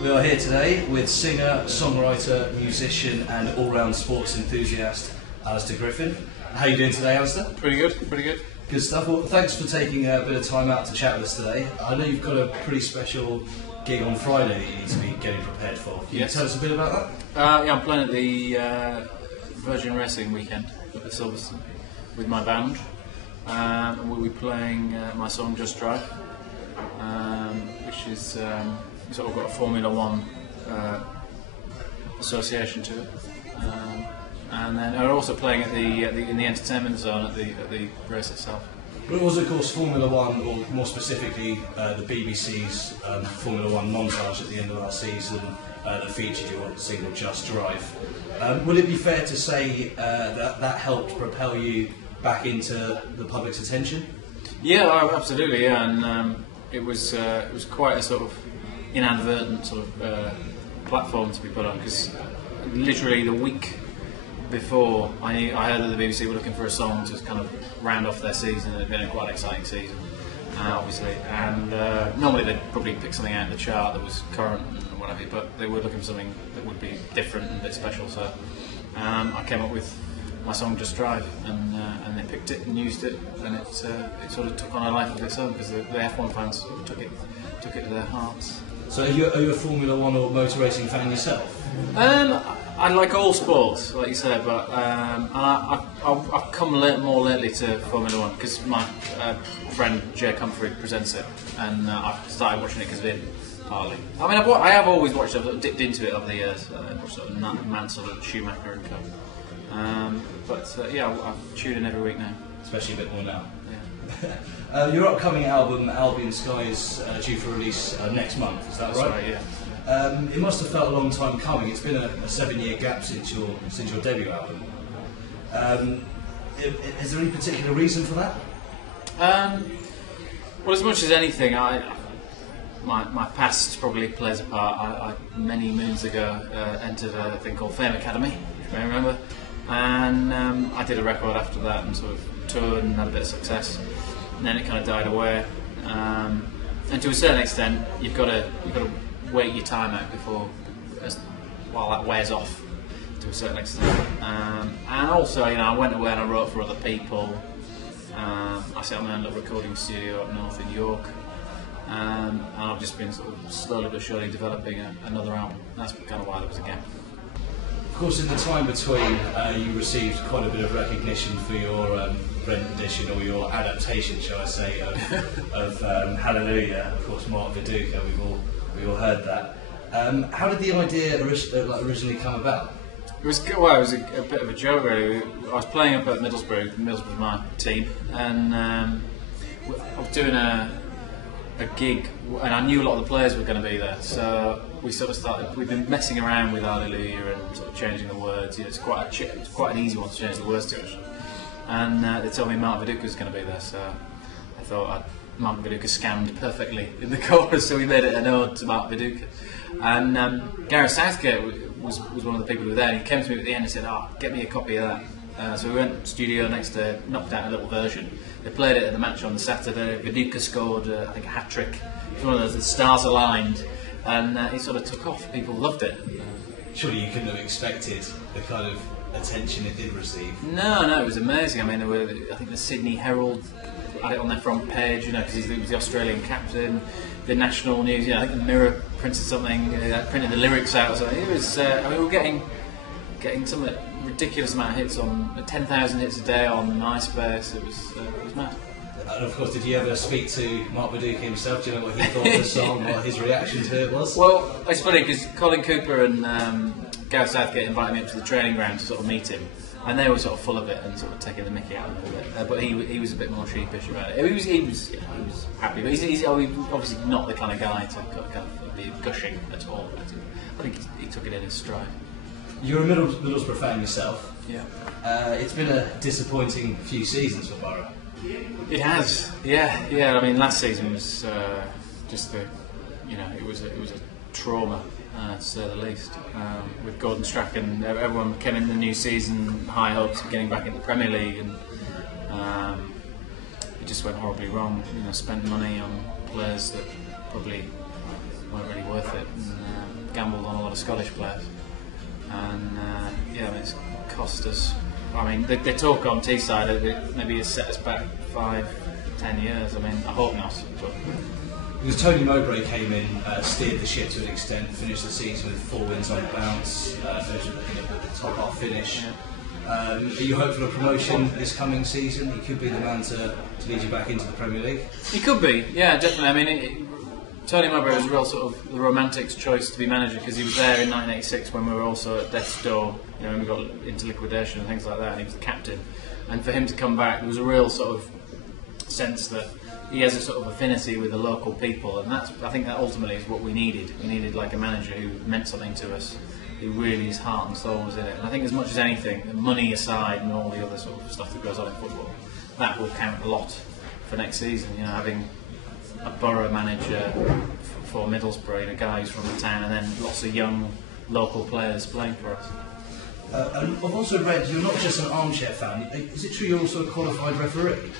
We are here today with singer, songwriter, musician and all-round sports enthusiast Alistair Griffin. How are you doing today, Alistair? Pretty good, pretty good. Good stuff. Well, thanks for taking a bit of time out to chat with us today. I know you've got a pretty special gig on Friday that you need to be getting prepared for. Can you tell us a bit about that? Yeah, I'm playing at the Virgin Racing weekend at Silverstone with my band. And we'll be playing my song Just Drive, which is sort of got a Formula One association to it. And then we're also playing at in the entertainment zone at the race itself. But it was, of course, Formula One, or more specifically the BBC's Formula One montage at the end of last season that featured your single Just Drive. Would it be fair to say that helped propel you back into the public's attention? Yeah, absolutely. Yeah, and it was quite a sort of inadvertent sort of platform to be put on, because literally the week before I heard that the BBC were looking for a song to kind of round off their season. It had been a quite exciting season, obviously, and normally they'd probably pick something out of the chart that was current and whatever, but they were looking for something that would be different and a bit special, so I came up with my song Just Drive, and they picked it and used it, and it sort of took on a life of its own, because the F1 fans took it to their hearts. So are you a Formula One or motor racing fan yourself? I like all sports, like you said, but I've come more lately to Formula One because my friend Jay Humphrey presents it, and I've started watching it because of him, partly. I mean, I have always watched it, I've dipped into it over the years, sort of Mansell and Schumacher and co. But yeah, I tune in every week now. Especially a bit more now. Yeah. Your upcoming album, Albion Sky, is due for release next month, is that right? That's right, yeah. It must have felt a long time coming. It's been a 7-year gap since your debut album. Is there any particular reason for that? Well, as much as anything, my past probably plays a part. I many moons ago entered a thing called Fame Academy, if you may remember, and I did a record after that and sort of toured and had a bit of success, and then it kind of died away. And to a certain extent, you've got to wait your time out while that wears off to a certain extent. And also, I went away and I wrote for other people. I set up my own little recording studio up north in York, and I've just been sort of slowly but surely developing another album. That's kind of why there was a gap. Of course, in the time between, you received quite a bit of recognition for your rendition, or your adaptation, shall I say, of Hallelujah. Of course, Mark Viduka. We all heard that. How did the idea originally come about? It was a bit of a joke, really. I was playing up at Middlesbrough. Middlesbrough was my team, and I was doing a gig, and I knew a lot of the players were going to be there. So we sort of started. We've been messing around with Hallelujah and sort of changing the words. It's quite an easy one to change the words to, actually. And they told me Mark Viduka was going to be there, so I thought Mark Viduka scammed perfectly in the chorus, so we made it an ode to Mark Viduka. And Gareth Southgate was one of the people who were there, and he came to me at the end and said, get me a copy of that. So we went to the studio next day, knocked out a little version. They played it at the match on the Saturday. Viduka scored, I think, a hat-trick. It was one of those, the stars aligned, and it sort of took off. People loved it. Surely you couldn't have expected the kind of attention it did receive. No, it was amazing. I mean, I think the Sydney Herald had it on their front page, because he was the Australian captain. The national news, I think the Mirror printed something, printed the lyrics out. So it was. We were getting some ridiculous amount of hits on 10,000 hits a day on MySpace. It was mad. And of course, did you ever speak to Mark Viduka himself? Do you know what he thought of the song, what his reaction to it was? Well, it's funny because Colin Cooper and Gareth Southgate invited me up to the training ground to sort of meet him, and they were sort of full of it and sort of taking the mickey out of it a bit. But he was a bit more sheepish about it. He was happy, but he's obviously not the kind of guy to kind of be gushing at all. I think he took it in his stride. You're a Middlesbrough fan yourself. Yeah. It's been a disappointing few seasons for Borough. It has, yeah. I mean, last season was just it was a trauma, to say the least. With Gordon Strachan, everyone came in the new season high hopes of getting back in the Premier League, and it just went horribly wrong. Spent money on players that probably weren't really worth it. And, Scottish players, and yeah, I mean, it's cost us. I mean, they talk on Teesside that maybe it's set us back 5-10 years. I mean, I hope not. But. Because Tony Mowbray came in, steered the ship to an extent, finished the season with 4 wins on the bounce, finished with the top half finish. Yeah. Are you hopeful of promotion this coming season? He could be the man to lead you back into the Premier League. He could be, yeah, definitely. I mean, Tony Mowbray was a real sort of the romantic's choice to be manager because he was there in 1986 when we were also at death's door, you know, when we got into liquidation and things like that, and he was the captain. And for him to come back, there was a real sort of sense that he has a sort of affinity with the local people, and I think that ultimately is what we needed. We needed like a manager who meant something to us, who really his heart and soul was in it. And I think as much as anything, money aside and all the other sort of stuff that goes on in football, that will count a lot for next season. You know, having a borough manager for Middlesbrough, a guy who's from the town, and then lots of young local players playing for us. And I've also read you're not just an armchair fan. Is it true you're also a qualified referee?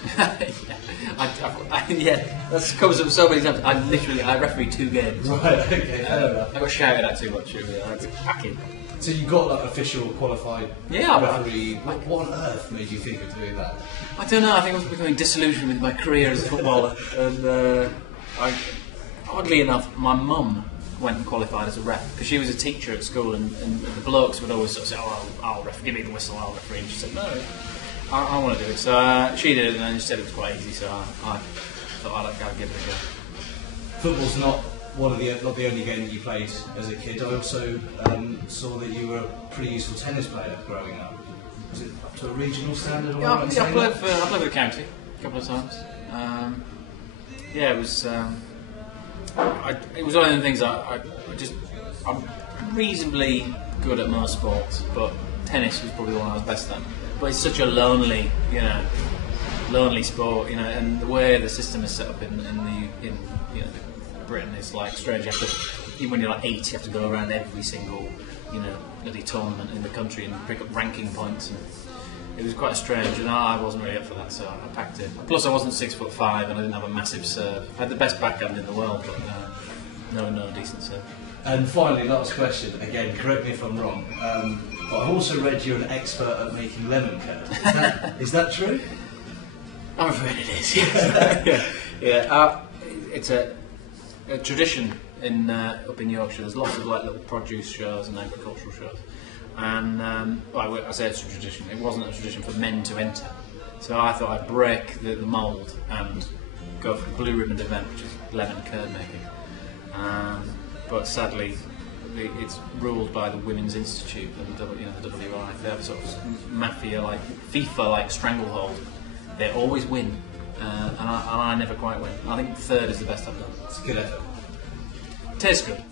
Yeah, that's comes up so many times. I referee 2 games. Right. Okay. I got shouted at too much. I had to pack in. So you got like official qualified referee. What on earth made you think of doing that? I don't know. I think I was becoming disillusioned with my career as a footballer, and oddly enough, my mum went and qualified as a ref because she was a teacher at school, and the blokes would always sort of say, "Oh, I'll ref, give me the whistle, I'll referee." And she said, "No, I want to do it." So she did it, and then she said it was quite easy. So I thought I'd give it a go. Football's not not the only game that you played as a kid. I also saw that you were a pretty useful tennis player growing up. Was it up to a regional standard? Or I played for the county a couple of times. Yeah, it was. It was one of the things I'm reasonably good at most sports, but tennis was probably the one I was best at. But it's such a lonely sport, you know, and the way the system is set up in Britain is like strange. You have to, even when you're like 8, you have to go around every single, you know, bloody tournament in the country and pick up ranking points. And it was quite strange, and I wasn't really up for that, so I packed in. Plus, I wasn't 6'5", and I didn't have a massive serve. I had the best backhand in the world, but no decent serve. And finally, last question. Again, correct me if I'm wrong. But I've also read you're an expert at making lemon curd. Is that true? I'm afraid it is. Yes. Yeah. It's a tradition in up in Yorkshire. There's lots of like little produce shows and agricultural shows. And I say it's a tradition. It wasn't a tradition for men to enter. So I thought I'd break the mould and go for the blue ribbon event, which is lemon curd making. But sadly, it's ruled by the Women's Institute and the WI. They have sort of mafia-like, FIFA-like stranglehold. They always win, and I never quite win. I think 3rd is the best I've done. It's a good effort. Tastes good.